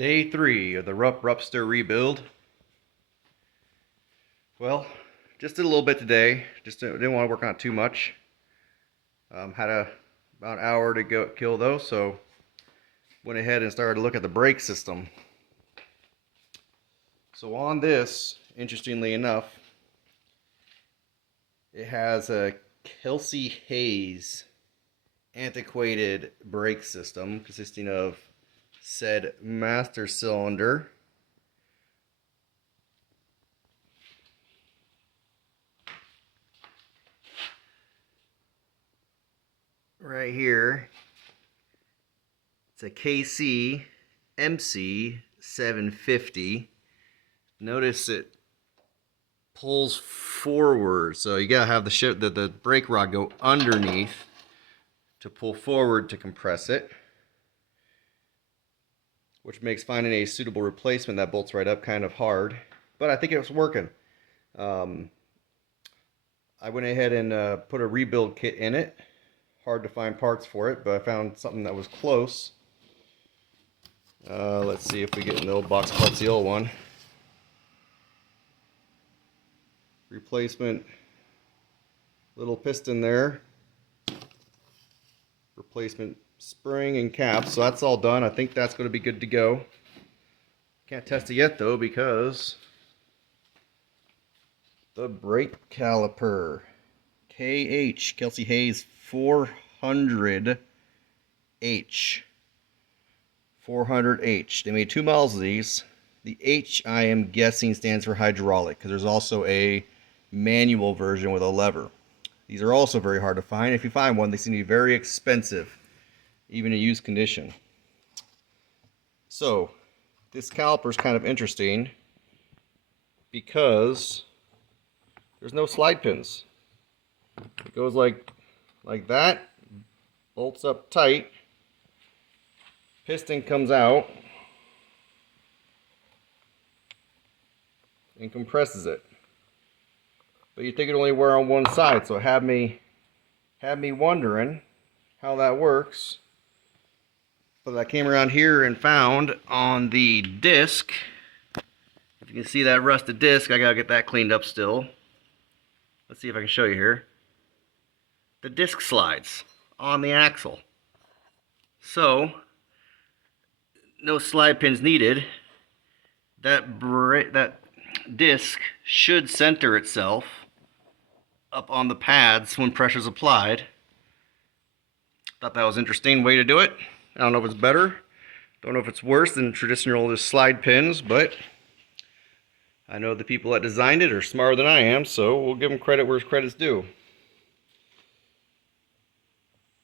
Day 3 of the Ruppster rebuild. Well, just did a little bit today. Just didn't want to work on it too much. About an hour to go kill those, so went ahead and started to look at the brake system. So on this, interestingly enough, it has a Kelsey Hayes antiquated brake system consisting of said master cylinder, right here. It's a KC MC 750. Notice it pulls forward, so you gotta have the brake rod go underneath to pull forward to compress it, which makes finding a suitable replacement that bolts right up kind of hard. But I think it was working. I went ahead and put a rebuild kit in it. Hard to find parts for it, but I found something that was close. Let's see if we get in the old box parts, the old one. Replacement little piston there. Replacement spring and cap, so that's all done. I think that's going to be good to go. Can't test it yet though because the brake caliper, Kelsey Hayes 400H. 400H. They made 2 models of these. The H, I am guessing, stands for hydraulic, because there's also a manual version with a lever. These are also very hard to find. If you find one, they seem to be very expensive, even in used condition. So, this caliper is kind of interesting because there's no slide pins. It goes like that, bolts up tight, piston comes out and compresses it. But you think it only wear on one side, so it had me wondering how that works. But I came around here and found on the disc, if you can see that rusted disc, I gotta get that cleaned up still. Let's see if I can show you here. The disc slides on the axle. So, no slide pins needed. That disc should center itself up on the pads when pressure's applied. Thought that was an interesting way to do it. I don't know if it's better. Don't know if it's worse than traditional just slide pins, but I know the people that designed it are smarter than I am, so we'll give them credit where credit's due.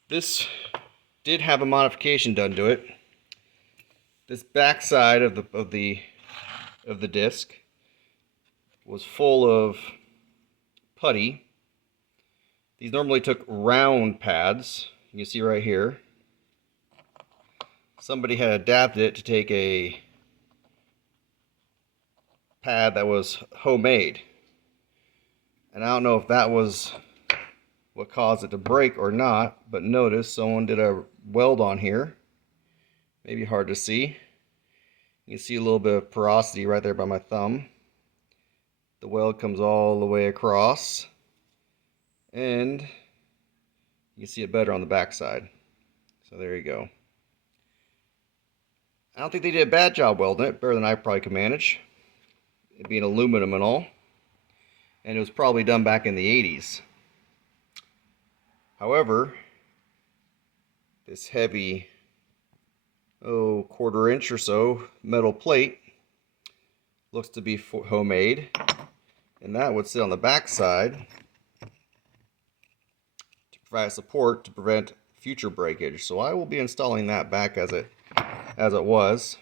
This did have a modification done to it. This back side of the disc was full of putty. These normally took round pads. You can see right here. Somebody had adapted it to take a pad that was homemade. And I don't know if that was what caused it to break or not, but notice someone did a weld on here. Maybe hard to see. You can see a little bit of porosity right there by my thumb. The weld comes all the way across, and you can see it better on the back side. So there you go. I don't think they did a bad job welding it, better than I probably could manage, it being aluminum and all. And it was probably done back in the 80s. However, this heavy, quarter-inch or so metal plate looks to be homemade, and that would sit on the back side to provide support to prevent future breakage. So I will be installing that back as it was.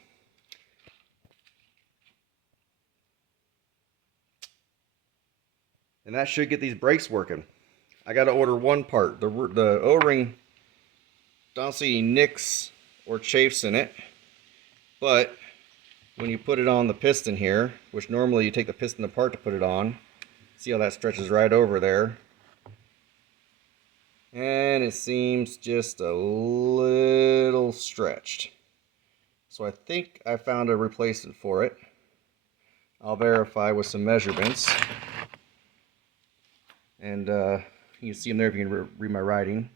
And that should get these brakes working. I got to order one part. The O-ring, don't see any nicks or chafes in it, but when you put it on the piston here, which normally you take the piston apart to put it on, see how that stretches right over there, and it seems just a little stretched. So I think I found a replacement for it. I'll verify with some measurements. And you can see them there if you can read my writing.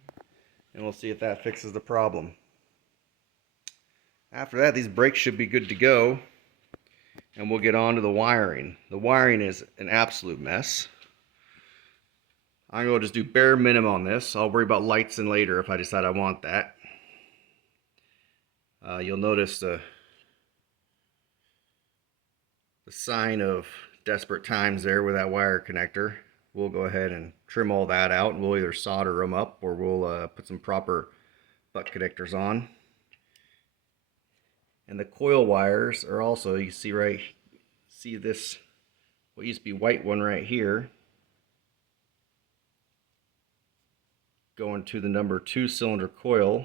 And we'll see if that fixes the problem. After that, these brakes should be good to go. And we'll get on to the wiring. The wiring is an absolute mess. I'm going to just do bare minimum on this. I'll worry about lights in later if I decide I want that. You'll notice the sign of desperate times there with that wire connector. We'll go ahead and trim all that out, and we'll either solder them up or we'll put some proper butt connectors on. And the coil wires are also, you see this, what used to be white one right here, going to the number 2 cylinder coil,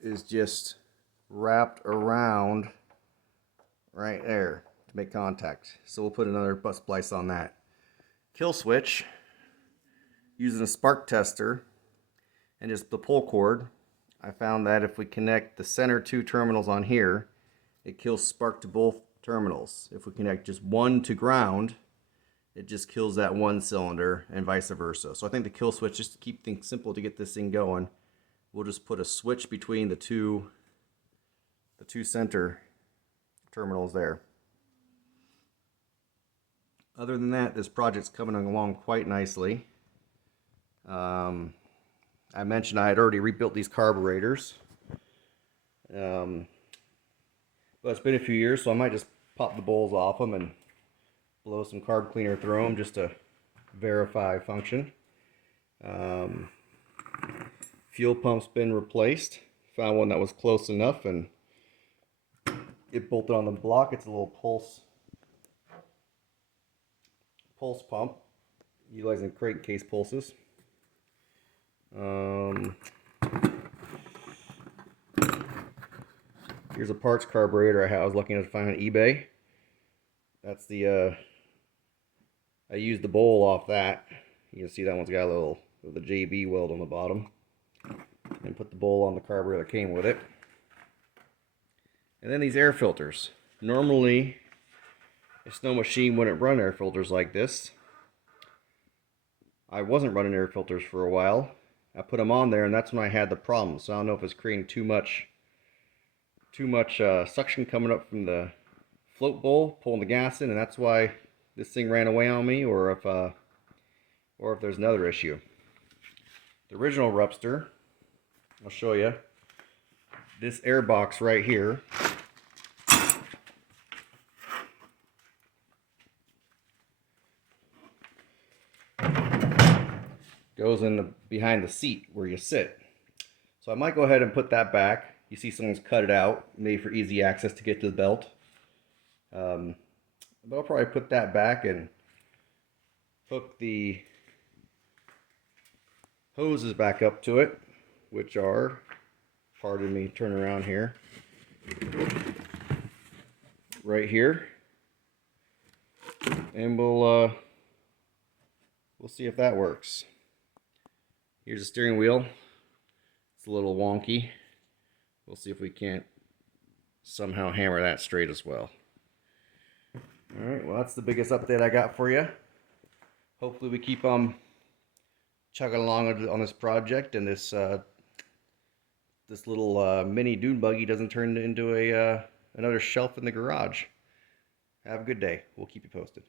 is just wrapped around right there to make contact. So we'll put another butt splice on that. Kill switch, using a spark tester and just the pull cord, I found that if we connect the center 2 terminals on here, it kills spark to both terminals. If we connect just one to ground, it just kills that one cylinder, and vice versa. So I think the kill switch, just to keep things simple to get this thing going, we'll just put a switch between the two center terminals there. Other than that, this project's coming along quite nicely. I mentioned I had already rebuilt these carburetors. But it's been a few years, so I might just pop the bowls off them and blow some carb cleaner through them just to verify function. Fuel pump's been replaced. Found one that was close enough, and it bolted on the block. It's a little pulse pump, utilizing crankcase pulses. Here's a parts carburetor I was looking to find on eBay. That's the I used the bowl off that. You can see that one's got a little with the JB weld on the bottom, and put the bowl on the carburetor that came with it. And then these air filters. Normally a snow machine wouldn't run air filters like this. I wasn't running air filters for a while. I put them on there, and that's when I had the problem. So I don't know if it's creating too much suction coming up from the float bowl, pulling the gas in, and that's why this thing ran away on me, or if there's another issue. The original Ruppster, I'll show you. This air box right here goes in behind the seat where you sit. So I might go ahead and put that back. You see someone's cut it out, maybe for easy access to get to the belt. But I'll probably put that back and hook the hoses back up to it, which are, pardon me, turn around here, right here, and we'll see if that works. Here's the steering wheel. It's a little wonky. We'll see if we can't somehow hammer that straight as well. Alright, well, that's the biggest update I got for you. Hopefully we keep chugging along on this project, and this little mini dune buggy doesn't turn into another shelf in the garage. Have a good day. We'll keep you posted.